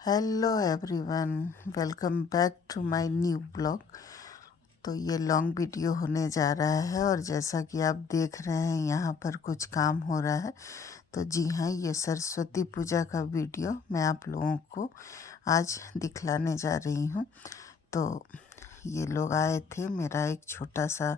Hello everyone, welcome back to my new blog. तो ये long video होने जा रहा है और जैसा कि आप देख रहे हैं यहाँ पर कुछ काम हो रहा है। तो जी हाँ, ये सरस्वती पूजा का वीडियो मैं आप लोगों को आज दिखलाने जा रही हूँ। तो ये लोग आए थे, मेरा एक छोटा सा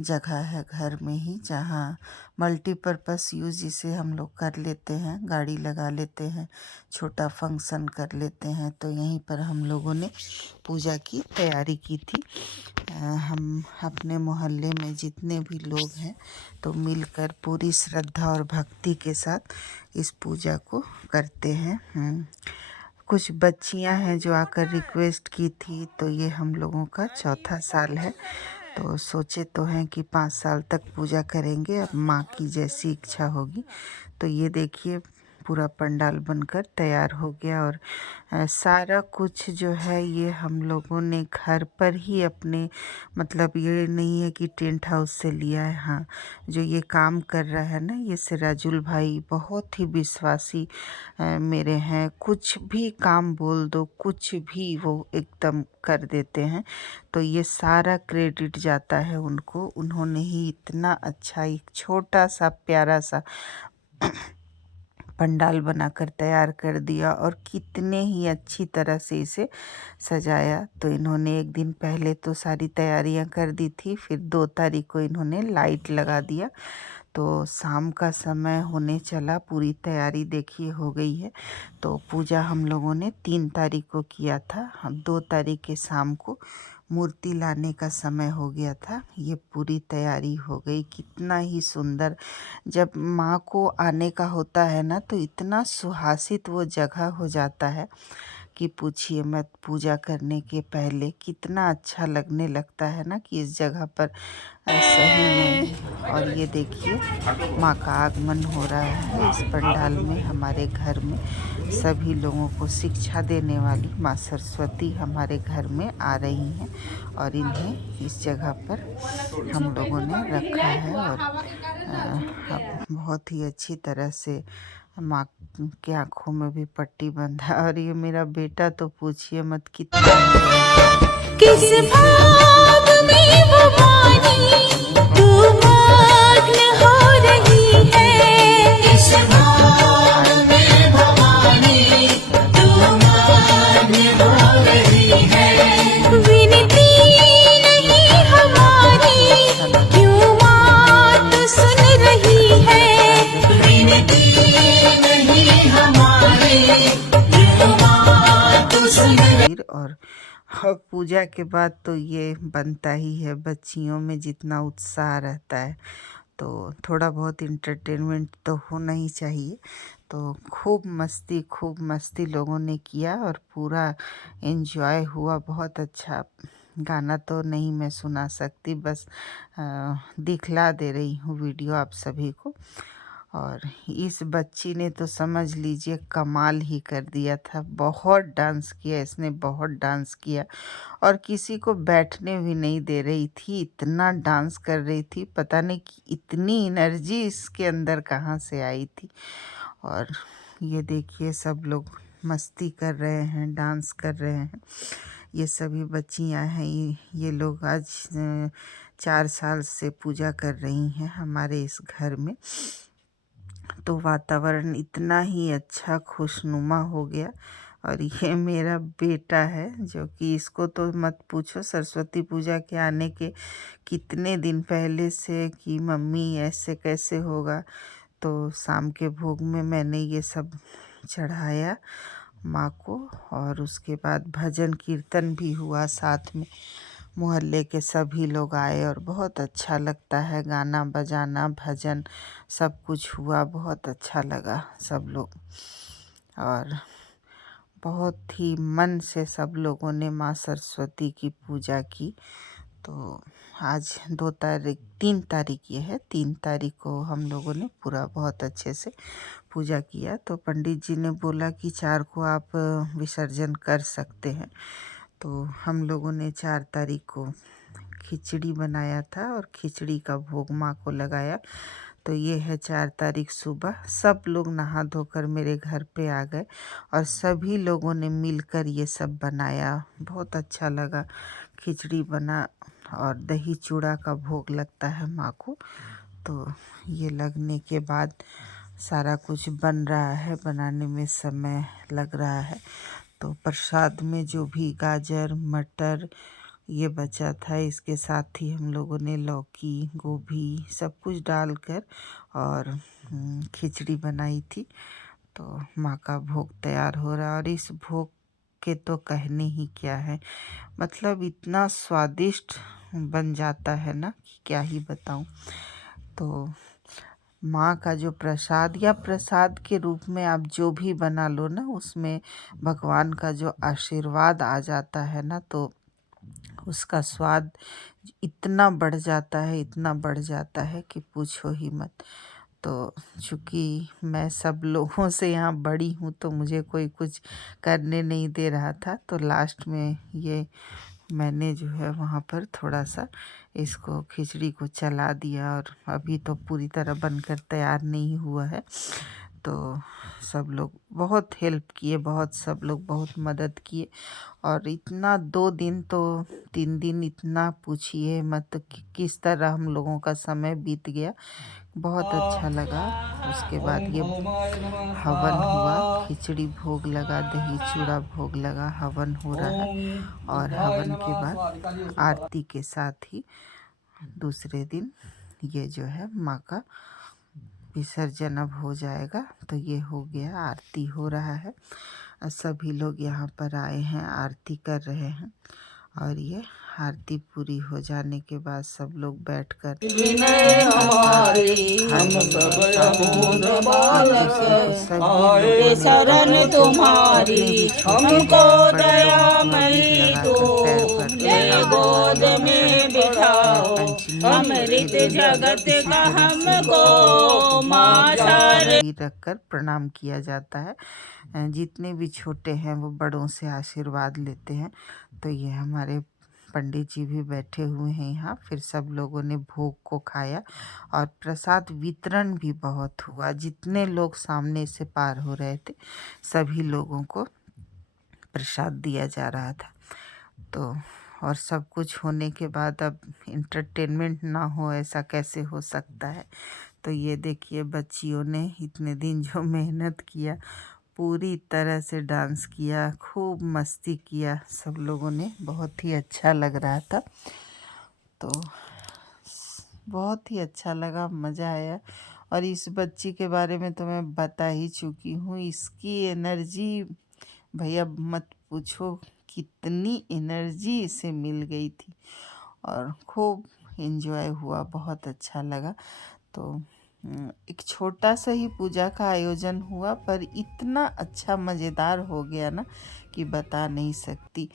जगह है घर में ही जहाँ मल्टीपर्पस यूज़ जिसे हम लोग कर लेते हैं, गाड़ी लगा लेते हैं, छोटा फंक्शन कर लेते हैं। तो यहीं पर हम लोगों ने पूजा की तैयारी की थी। हम अपने मोहल्ले में जितने भी लोग हैं तो मिलकर पूरी श्रद्धा और भक्ति के साथ इस पूजा को करते हैं। कुछ बच्चियां हैं जो आकर रिक्वेस्ट की थी, तो ये हम लोगों का चौथा साल है। तो सोचे तो हैं कि 5 साल तक पूजा करेंगे, अब माँ की जैसी इच्छा होगी। तो ये देखिए पूरा पंडाल बनकर तैयार हो गया और सारा कुछ जो है ये हम लोगों ने घर पर ही अपने, मतलब ये नहीं है कि टेंट हाउस से लिया है। हाँ, जो ये काम कर रहा है ना, ये सिराजुल भाई बहुत ही विश्वासी मेरे हैं। कुछ भी काम बोल दो, कुछ भी वो एकदम कर देते हैं। तो ये सारा क्रेडिट जाता है उनको। उन्होंने ही इतना अच्छा एक छोटा सा प्यारा सा पंडाल बनाकर तैयार कर दिया और कितने ही अच्छी तरह से इसे सजाया। तो इन्होंने एक दिन पहले तो सारी तैयारियां कर दी थी, फिर 2 तारीख को इन्होंने लाइट लगा दिया। तो शाम का समय होने चला, पूरी तैयारी देखिए हो गई है। तो पूजा हम लोगों ने 3 तारीख को किया था। हम 2 तारीख के शाम को मूर्ति लाने का समय हो गया था। ये पूरी तैयारी हो गई, कितना ही सुंदर। जब माँ को आने का होता है ना, तो इतना सुहासित वो जगह हो जाता है कि पूछिए मत। पूजा करने के पहले कितना अच्छा लगने लगता है ना कि इस जगह पर सही में। और ये देखिए माँ का आगमन हो रहा है इस पंडाल में। हमारे घर में सभी लोगों को शिक्षा देने वाली माँ सरस्वती हमारे घर में आ रही हैं और इन्हें इस जगह पर हम लोगों ने रखा है। और अब बहुत ही अच्छी तरह से माँ की आँखों में भी पट्टी बंधा। और ये मेरा बेटा तो पूछिए मत कितना किस भाव में वो वाणी तू मग्न हो रही है। किस भाव में भवानी तू मग्न हो रही है। विनती नहीं हमारी क्यों माँ तू सुन रही है। विनती नहीं हमारी क्यों माँ तू सुन रही है। और पूजा के बाद तो ये बनता ही है, बच्चियों में जितना उत्साह रहता है तो थोड़ा बहुत इंटरटेनमेंट तो होना ही चाहिए। तो खूब मस्ती लोगों ने किया और पूरा एंजॉय हुआ। बहुत अच्छा। गाना तो नहीं मैं सुना सकती, बस दिखला दे रही हूँ वीडियो आप सभी को। और इस बच्ची ने तो समझ लीजिए कमाल ही कर दिया था। बहुत डांस किया इसने, बहुत डांस किया और किसी को बैठने भी नहीं दे रही थी। इतना डांस कर रही थी, पता नहीं कि इतनी एनर्जी इसके अंदर कहाँ से आई थी। और ये देखिए सब लोग मस्ती कर रहे हैं, डांस कर रहे हैं। ये सभी बच्चियां हैं। ये लोग आज 4 साल से पूजा कर रही हैं हमारे इस घर में। तो वातावरण इतना ही अच्छा खुशनुमा हो गया। और ये मेरा बेटा है जो कि इसको तो मत पूछो, सरस्वती पूजा के आने के कितने दिन पहले से कि मम्मी ऐसे कैसे होगा। तो शाम के भोग में मैंने ये सब चढ़ाया माँ को और उसके बाद भजन कीर्तन भी हुआ साथ में। मोहल्ले के सभी लोग आए और बहुत अच्छा लगता है, गाना बजाना भजन सब कुछ हुआ। बहुत अच्छा लगा सब लोग और बहुत ही मन से सब लोगों ने माँ सरस्वती की पूजा की। तो आज 2 तारीख 3 तारीख ये है, 3 तारीख को हम लोगों ने पूरा बहुत अच्छे से पूजा किया। तो पंडित जी ने बोला कि 4 को आप विसर्जन कर सकते हैं। तो हम लोगों ने 4 तारीख को खिचड़ी बनाया था और खिचड़ी का भोग माँ को लगाया। तो ये है 4 तारीख सुबह। सब लोग नहा धोकर मेरे घर पे आ गए और सभी लोगों ने मिलकर ये सब बनाया। बहुत अच्छा लगा। खिचड़ी बना और दही चूड़ा का भोग लगता है माँ को। तो ये लगने के बाद सारा कुछ बन रहा है, बनाने में समय लग रहा है। तो प्रसाद में जो भी गाजर मटर ये बचा था, इसके साथ ही हम लोगों ने लौकी गोभी सब कुछ डालकर और खिचड़ी बनाई थी। तो माँ का भोग तैयार हो रहा है और इस भोग के तो कहने ही क्या है, मतलब इतना स्वादिष्ट बन जाता है ना कि क्या ही बताऊँ। तो माँ का जो प्रसाद या प्रसाद के रूप में आप जो भी बना लो ना, उसमें भगवान का जो आशीर्वाद आ जाता है ना, तो उसका स्वाद इतना बढ़ जाता है, इतना बढ़ जाता है कि पूछो ही मत। तो चूँकि मैं सब लोगों से यहाँ बड़ी हूँ तो मुझे कोई कुछ करने नहीं दे रहा था, तो लास्ट में ये मैंने जो है वहाँ पर थोड़ा सा इसको खिचड़ी को चला दिया और अभी तो पूरी तरह बनकर तैयार नहीं हुआ है। तो सब लोग बहुत हेल्प किए, बहुत सब लोग बहुत मदद किए और इतना 2 दिन तो 3 दिन इतना पूछिए मत कि किस तरह हम लोगों का समय बीत गया। बहुत अच्छा लगा। उसके बाद ये हवन हुआ, खिचड़ी भोग लगा, दही चूड़ा भोग लगा, हवन हो रहा है और हवन के बाद आरती के साथ ही दूसरे दिन ये जो है माँ का विसर्जन अब हो जाएगा। तो ये हो गया, आरती हो रहा है। सभी लोग यहाँ पर आए हैं, आरती कर रहे हैं और ये आरती पूरी हो जाने के बाद सब लोग बैठकर विनय हमारी हम सब अबोध बालक आए शरण तुम्हारी हमको दया मई तो ले गोद में बिठाओ अमृत जगत का हमको माँ सारे रखकर प्रणाम किया जाता है। जितने भी छोटे हैं वो बड़ों से आशीर्वाद लेते हैं। तो ये हमारे पंडित जी भी बैठे हुए हैं यहाँ। फिर सब लोगों ने भोग को खाया और प्रसाद वितरण भी बहुत हुआ। जितने लोग सामने से पार हो रहे थे सभी लोगों को प्रसाद दिया जा रहा था। तो और सब कुछ होने के बाद अब इंटरटेनमेंट ना हो ऐसा कैसे हो सकता है। तो ये देखिए बच्चियों ने इतने दिन जो मेहनत किया, पूरी तरह से डांस किया, खूब मस्ती किया सब लोगों ने। बहुत ही अच्छा लग रहा था। तो बहुत ही अच्छा लगा, मज़ा आया। और इस बच्ची के बारे में तो मैं बता ही चुकी हूँ। इसकी एनर्जी भैया मत पूछो, कितनी एनर्जी इसे मिल गई थी और खूब एंजॉय हुआ, बहुत अच्छा लगा। तो एक छोटा सा ही पूजा का आयोजन हुआ पर इतना अच्छा मज़ेदार हो गया ना कि बता नहीं सकती।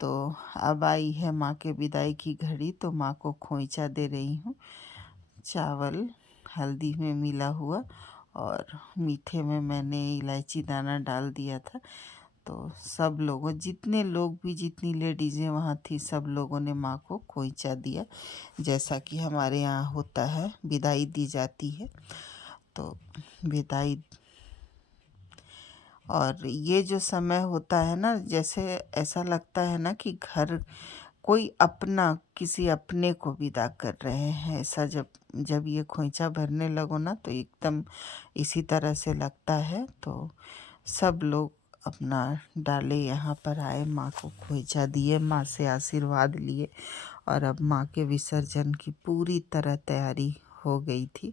तो अब आई है माँ के विदाई की घड़ी। तो माँ को खोइचा दे रही हूँ, चावल हल्दी में मिला हुआ और मीठे में मैंने इलायची दाना डाल दिया था। तो सब लोगों, जितने लोग भी, जितनी लेडीज़ें वहाँ थी, सब लोगों ने माँ को खोइचा दिया, जैसा कि हमारे यहाँ होता है, विदाई दी जाती है। तो विदाई, और ये जो समय होता है ना, जैसे ऐसा लगता है ना कि घर कोई अपना किसी अपने को विदा कर रहे हैं। ऐसा जब जब ये खोइचा भरने लगो ना तो एकदम इसी तरह से लगता है। तो सब लोग अपना डाले यहाँ पर आए, माँ को खोइचा दिए, माँ से आशीर्वाद लिए और अब माँ के विसर्जन की पूरी तरह तैयारी हो गई थी।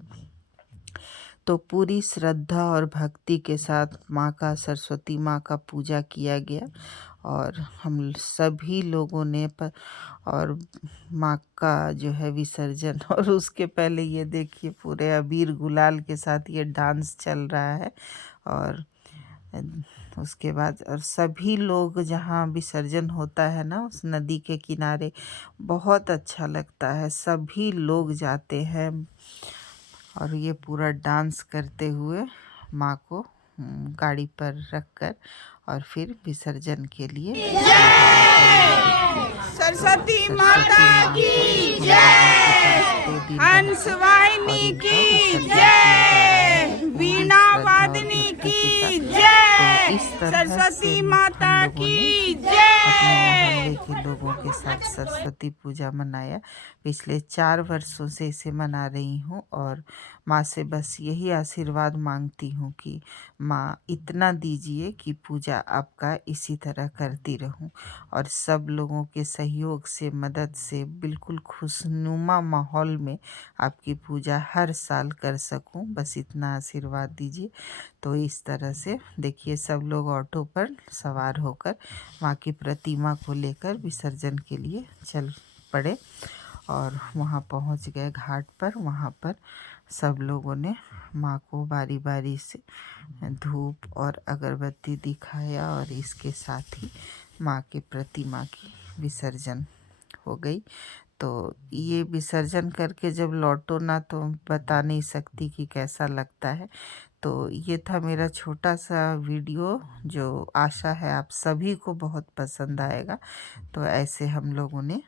तो पूरी श्रद्धा और भक्ति के साथ माँ का, सरस्वती माँ का पूजा किया गया और हम सभी लोगों ने और माँ का जो है विसर्जन। और उसके पहले ये देखिए पूरे अबीर गुलाल के साथ ये डांस चल रहा है। और उसके बाद और सभी लोग, जहाँ विसर्जन होता है ना उस नदी के किनारे, बहुत अच्छा लगता है। सभी लोग जाते हैं और ये पूरा डांस करते हुए माँ को गाड़ी पर रखकर और फिर विसर्जन के लिए सरस्वती माता की जय, हंस वाहिनी की जय, वीणा वादनी की जय, सरस्वती माता की जय। मोहल्ले के लोगों के साथ सरस्वती पूजा मनाया। पिछले 4 वर्षों से इसे मना रही हूँ और माँ से बस यही आशीर्वाद मांगती हूँ कि माँ इतना दीजिए कि पूजा आपका इसी तरह करती रहूँ और सब लोगों के सहयोग से, मदद से बिल्कुल खुशनुमा माहौल में आपकी पूजा हर साल कर सकूं। बस इतना आशीर्वाद दीजिए। तो इस तरह से देखिए सब लोग ऑटो पर सवार होकर माँ की प्रतिमा को लेकर विसर्जन के लिए चल पड़े और वहाँ पहुँच गए घाट पर। वहाँ पर सब लोगों ने माँ को बारी बारी से धूप और अगरबत्ती दिखाया और इसके साथ ही माँ की प्रतिमा की विसर्जन हो गई। तो ये विसर्जन करके जब लौटो ना तो बता नहीं सकती कि कैसा लगता है। तो ये था मेरा छोटा सा वीडियो जो आशा है आप सभी को बहुत पसंद आएगा। तो ऐसे हम लोगों ने